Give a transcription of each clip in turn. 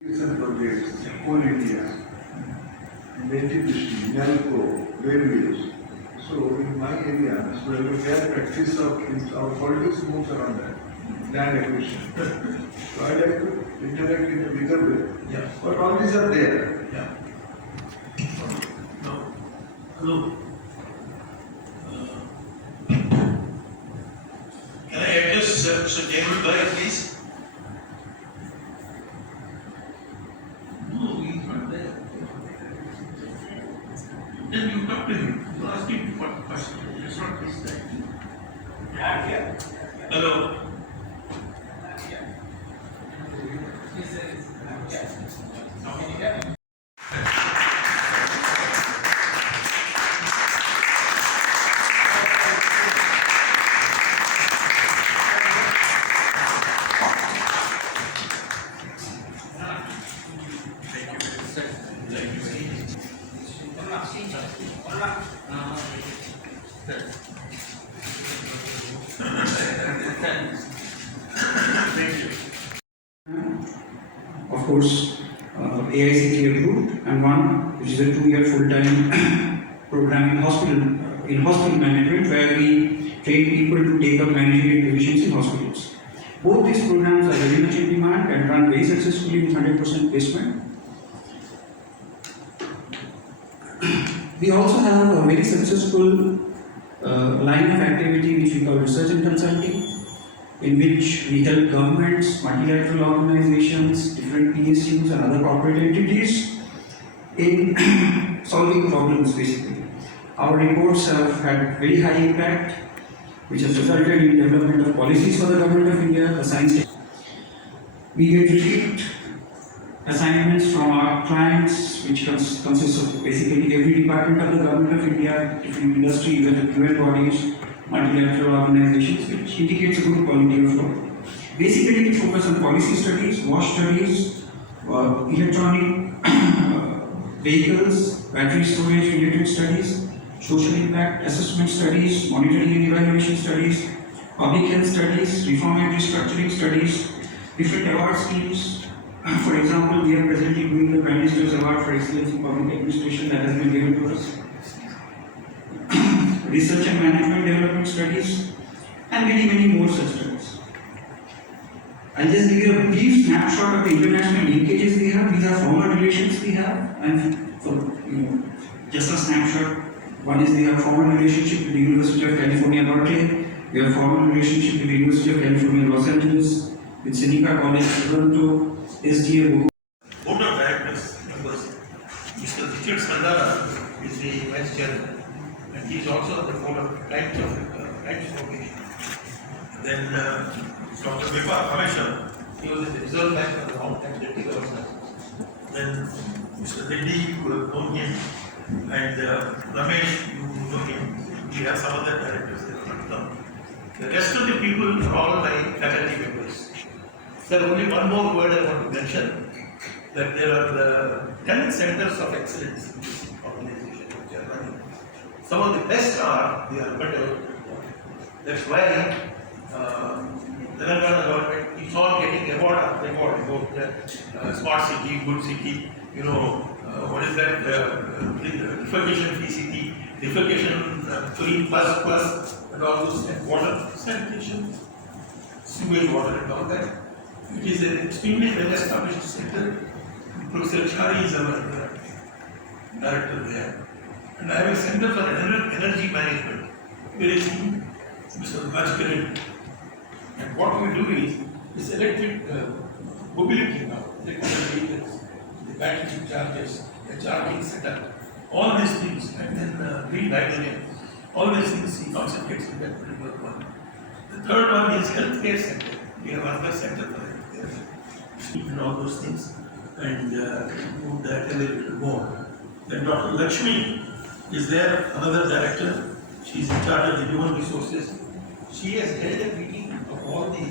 Projects, Coal India, NTPC, NALCO, railways. So in my area, so where practice of our politics moves around that, land acquisition. So I like to interact in a bigger way. Yeah. But all these are there. Yeah. No. Hello. Can I address Sir David Bhai, please? No, he's not there. Then you talk to him. You ask him what question. It's not his time. Yeah. Hello. Of course, AICT approved, and one which is a 2-year full-time program in hospital management, where we train people to take up managerial positions in hospitals. Both these programs are very much in demand and run very successfully with 100% placement. We also have a very successful line of activity which we call research and consulting, in which we help governments, multilateral organizations, different PSUs and other corporate entities in solving problems basically. Our reports have had very high impact, which has resulted in development of policies for the Government of India, the science. We get repeat assignments from our clients, which consists of basically every department of the Government of India, different industries, UN bodies, multilateral organizations, which indicates a good quality of work. Basically, we focus on policy studies, wash studies, electronic vehicles, battery storage related studies, social impact assessment studies, monitoring and evaluation studies, public health studies, reform and restructuring studies, different award schemes. For example, we are presently doing the Prime Minister's Award for Excellence in Public Administration that has been given to us. Research and management development studies, and many more such studies. I'll just give you a brief snapshot of the international linkages we have. These are formal relations we have, and so, just a snapshot. One is we have formal relationship with the University of California, Berkeley. We have formal relationship with the University of California, Los Angeles, with Seneca College, Toronto, SDA. Board of Directors members, Mr. Richard Sandara is the Vice Chairman. And he is also the board of Times Foundation. Then Dr. Vipa Commission, he was in the Reserve Bank for a long time, Deputy Governor. Then Mr. Reddy, you have known him, and Ramesh, you know him. We have some other directors there. The rest of the people are all my faculty members. Sir, only one more word I want to mention, that there are 10 centers of excellence in this organization which are running. Some of the best are the urban development. That's why Telangana government keeps on getting award after award about smart city, good city, what is that, defecation free city, defecation free plus, and all those, and water, sanitation, sewage water and all that. It is an extremely well established center. Professor Chari is our director there. And I have a center for energy management, where is Mr. Rajkaran. And what we do is electric mobility now, electric vehicles, the battery chargers, the charging setup, all these things, and then green hydrogen, all these things he concentrates in that particular one. The third one is healthcare center. We have another center for healthcare, and all those things, and move that a little more. Then Dr. Lakshmi is there, another director. She is in charge of the human resources. She has held a meeting of all the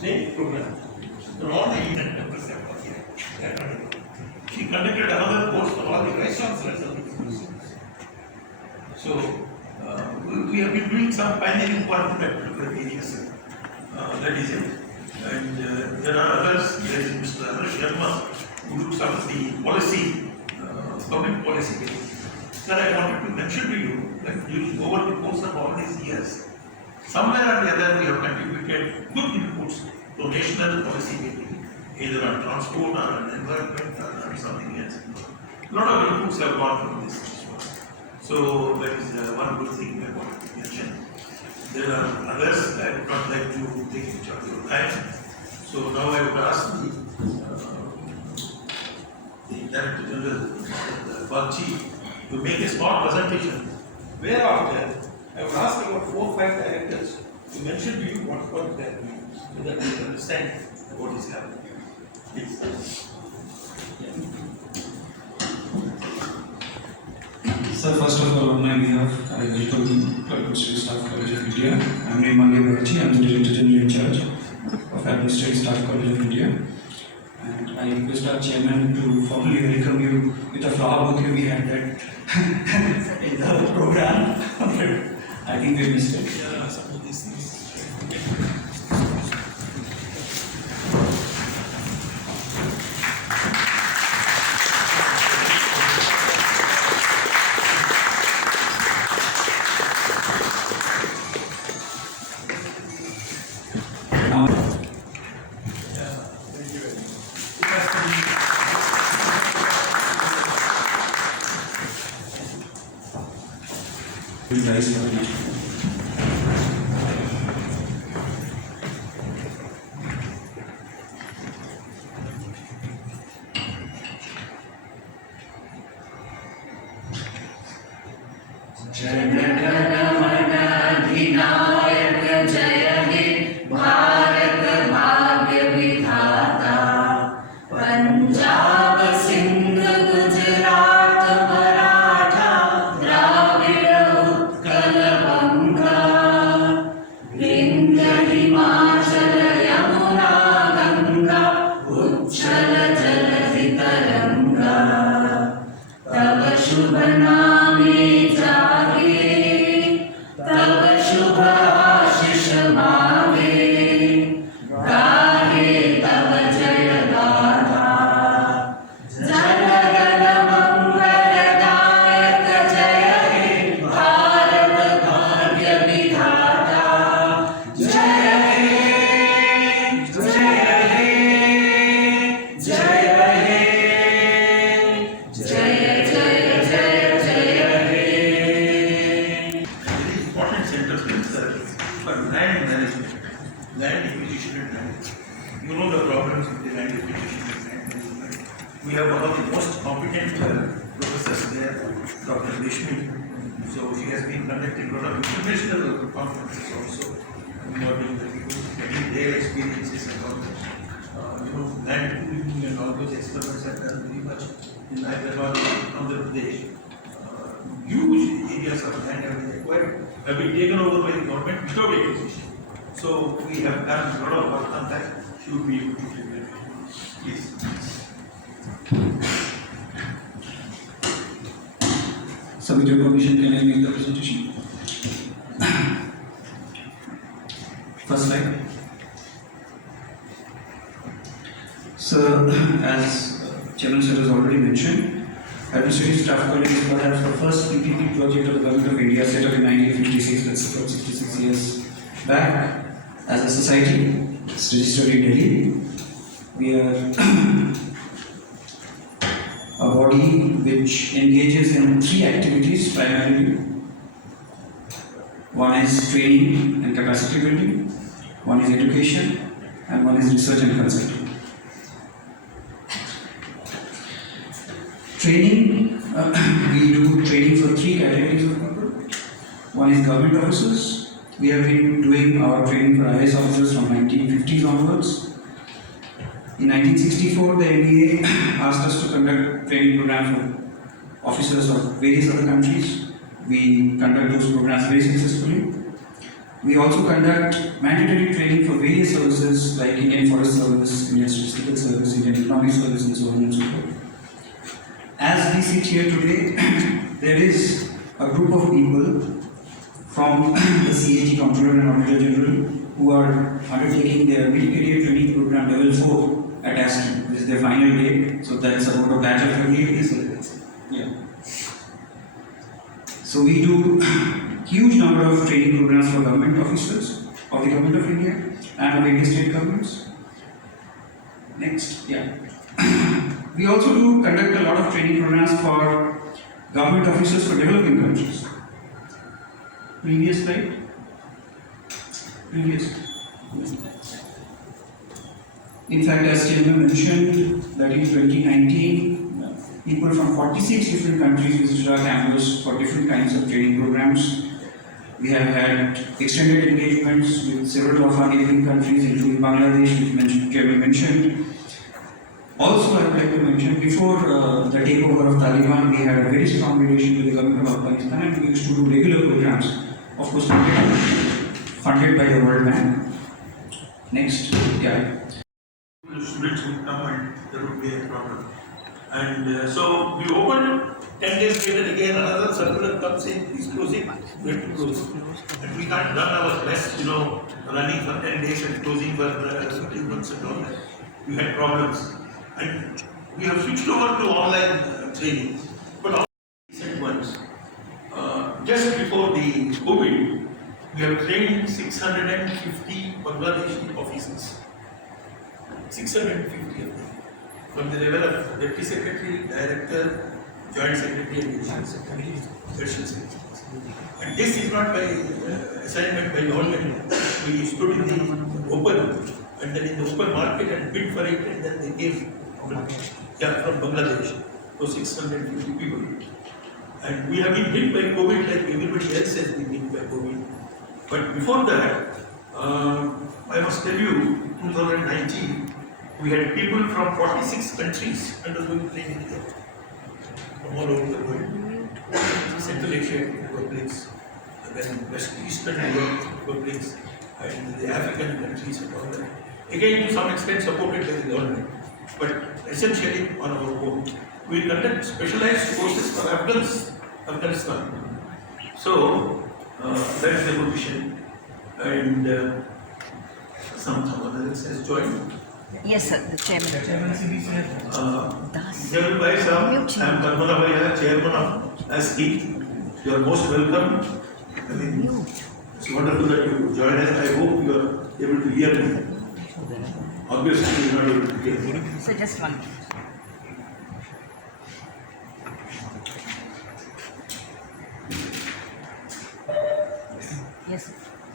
training programs. So all the unit members have got here. She conducted another course for all the vice chancellors of the universities. So we have been doing some pioneering work in that particular area. That is it. And there are others, there is Mr. Sharma, who looks after the policy, public policy. Sir, I wanted to mention to you that over the course of all these years, somewhere or the other we have contributed good inputs to national policy making, either on transport or on environment or on something else. A lot of inputs have gone from this. So that is one good thing I wanted to mention. There are others I would not like to take much of your time. So now I would ask the Director General, Bagchi, to make a small presentation. Whereafter, I would ask about 4 or 5 directors to mention to you what they are doing, so that you can understand what is happening. Please. So first of all, on my behalf, I welcome the Administrative Staff College of India. I'm Nirmal Bagchi. I'm the Director General in charge of Administrative Staff College of India. And I request our chairman to formally welcome you with a flower bouquet we had that in the program. I think we missed it. Yeah, some of these things. Now, you guys for the next. जनगणमनाधिनायक जय हे भारत भाग्य विधाता पंजाब सिंध गुजरात मराठा द्राविड़ उत्कल बंगा विंध्य हिमाचल यमुना गंगा उच्छल जलधि तरंगा तव शुभ नामे जागे तव शुभ आशीष मागे गाहे तव जय गाथा जनगण मंगलदायक जय हे भारत भाग्य विधाता जय हे जय हे जय हे जय जय जय जय हे Very important centers for land management, land acquisition and management. You know the problems with the land acquisition and land management. We have one of the most competent professors there, Dr. Rishmi. So she has been conducting a lot of international conferences also, involving the people, getting their experiences and all that. Land pooling and all those experiments are done very much in Hyderabad, Andhra Pradesh. Huge areas of land have been acquired, have been taken over by the government without acquisition. So we have done a lot of work on that. Should be able to implement it. Please. Submit your permission, can I make the presentation? First slide. So, as Chairman Sir has already mentioned, Administrative Staff College is perhaps the first PPP project of the Government of India set up in 1956, that's about 66 years back. As a society, it's registered in Delhi. We are a body which engages in 3 activities primarily. One is training and capacity building, one is education, and one is research and consulting. Training, we do training for 3 categories of people. One is government officers. We have been doing our training for IAS officers from 1950s onwards. In 1964, the NBA asked us to conduct training programs for officers of various other countries. We conduct those programs very successfully. We also conduct mandatory training for various services like Indian Forest Service, Indian Statistical Service, Indian Economic Service, and so on and so forth. As we sit here today, there is a group of people from the CAG Comptroller and Auditor General who who are undertaking their mid-career training program level 4 at ASCI. This is their final day, so that's about a batch of 28. Yeah. So we do huge number of training programs for government officers of the Government of India and various state governments. Next, yeah. We also do conduct a lot of training programs for government officers for developing countries. Previous slide. Previous. In fact, as Chairman mentioned, that in 2019, people from 46 different countries visited our campus for different kinds of training programs. We have had extended engagements with several of our neighboring countries, including Bangladesh, which Chairman mentioned. Also, I would like to mention, before the takeover of Taliban, we had a very strong relation with the government of Afghanistan, and we used to do regular programs, of course, funded by the World Bank. Next, yeah. Students would come and there would be a problem. And so we opened 10 days later again another circular comes in, is closing, we have to close. And we can't run our best, running for 10 days and closing for 15 months and all that. We had problems. And we have switched over to online training. But all recent ones, just before the COVID, we have trained 650 Bangladeshi officers. 650 of them. From the level of Deputy Secretary, Director, Joint Secretary and Additional Secretary, Special Secretary. And this is not by assignment by government. We stood in the open and then in the open market and bid for it, and then they came from Bangladesh. So 650 people. And we have been hit by COVID like everybody else has been hit by COVID. But before that, I must tell you, 2019, we had people from 46 countries undergoing training here, from all over the world. Central Asian republics, and then West Eastern Europe republics, and the African countries and all that. Again, to some extent supported by the government, but essentially on our own. We conduct specialized courses for Afghanistan. So, that is the position. And someone else has joined. Yes, sir, the chairman. Chairman Bhai Sahab, I am Dharmendra Bhai, Chairman of ASCI. You are most welcome. I mean, it's wonderful that you join us. I hope you are able to hear me. Obviously, you are not able to hear me. So just one. Yes.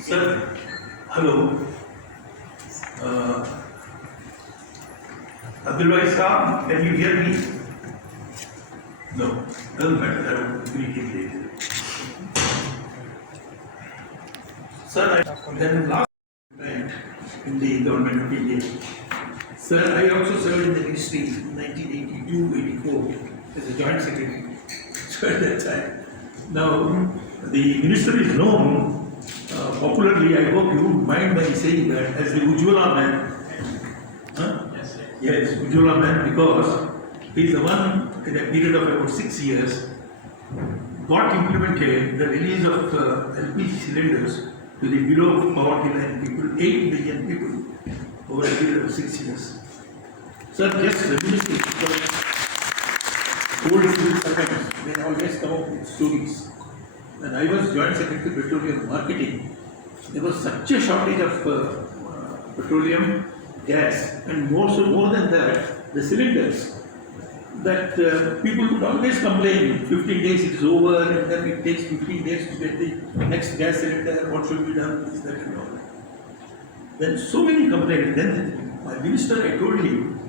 Sir, hello. Abdul Bhai Sahab, can you hear me? No, doesn't matter. I will communicate later. Sir, then last time in the Government of India. Sir, I also served in the ministry in 1982-84 as a Joint Secretary. So at that time. Now, the minister is known popularly, I hope you won't mind my saying that, as the Ujjwala man. Huh? Yes, Ujjwala man, because he is the one in a period of about 6 years got implemented the release of LPG cylinders to the below poverty line people, 8 million people over a period of 6 years. Sir, just reminiscing, old civil servants, they always come up with stories. When I was Joint Secretary Petroleum Marketing, there was such a shortage of petroleum gas, and more than that, the cylinders, that people would always complain, 15 days it is over, and then it takes 15 days to get the next gas cylinder, what should be done, this, that, and all that. Then so many complaints. Then my minister, I told him,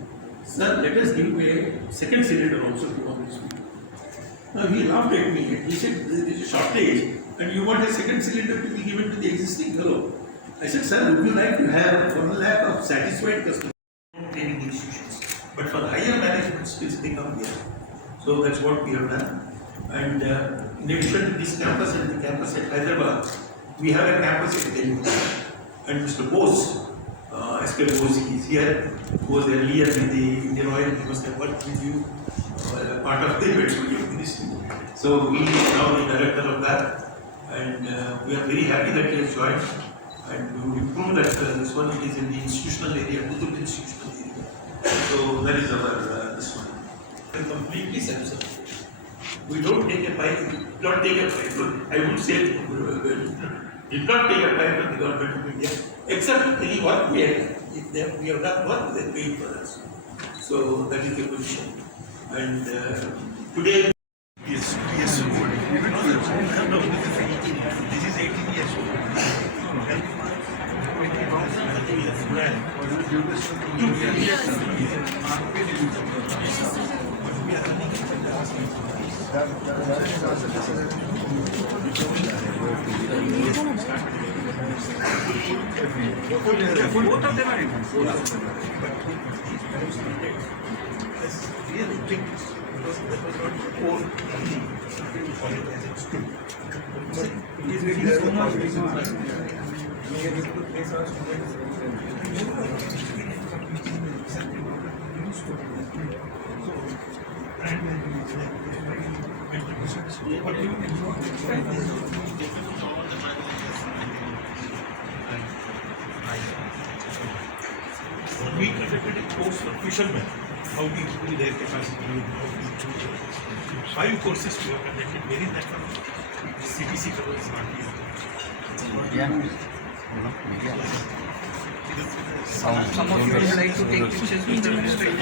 sir, let us give a second cylinder also to all these people. Now he laughed at me. He said, there is a shortage and you want a second cylinder to be given to the existing fellow. I said, sir, would you like to have 1 lakh of satisfied customers training institutions? But for the higher management skills, they come here. So that's what we have done. And in addition to this campus and the campus at Hyderabad, we have a campus at Delhi. And Mr. Bose, S.K. Bose is here, who was earlier in the Indian Oil, he must have worked with you, part of the petroleum ministry. So he is now the director of that, and we are very happy that he has joined. and we would improve that. This one it is in the institutional area, Bouillding institutional area. So that is our this one. And completely self-sufficient. We don't take a pie. Not take a pie. I would say did not take a pie from the government of India, except any work we have done. If we have done work, they pay for us. So that is the position. And today. Yes, yes. No, this is 18 years old. Both of them are in. Really big. Because that was not old. It is really so much. We are able to place our students. We conducted a course for fishermen, how we improve their capacity. 5 courses we have conducted, wherein that CPC covers not Some of you would like to take pictures with the administration.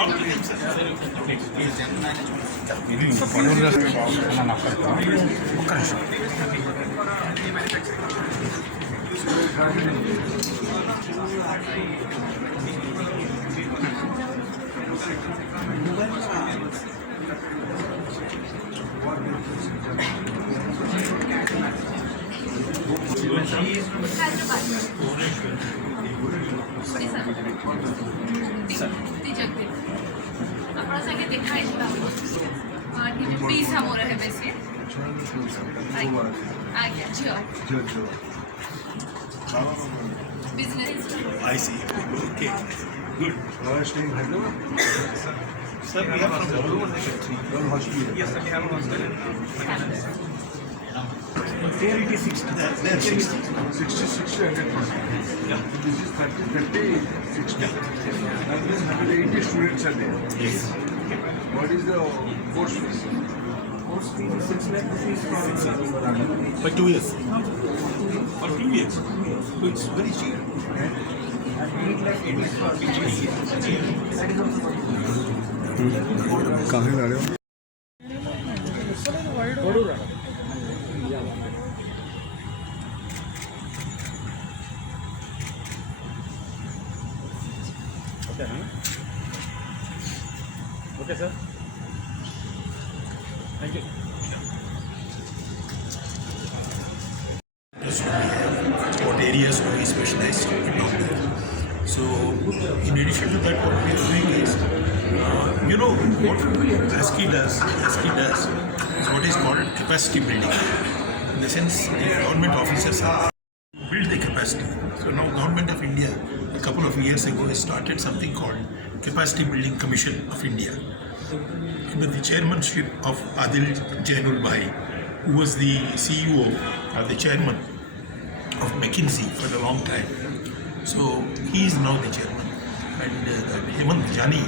अपना संगे दिखाई दिला piece हम हो रहे वैसे आ गया जो business I see. Okay. Good. Staying in Hyderabad? Sir, we are from all over the country. One hospital. Yes, sir, we have a hospital. There it is 60. There 60. 60, 100%. Yeah. This is 30, 60. That means 180 students are there. Yes. What is the course fees? Course fee is 6 lakh rupees for For 2 years. For 2 years. So it's very cheap. and 8 lakh rupees for PGC. That is also कहाँ से ला रहे हो? Okay, sir. Thank you. What areas do we specialize down there? So, in addition to that, what we are doing is, you know, what ASCI does is what is called capacity building. In the sense, the government officers have build the capacity. So now, Government of India, a couple of years ago, has started something called Capacity Building Commission of India, under the chairmanship of Adil Jainul Bhai, who was the CEO or the chairman of McKinsey for a long time. So he is now the chairman, and Hemant Jani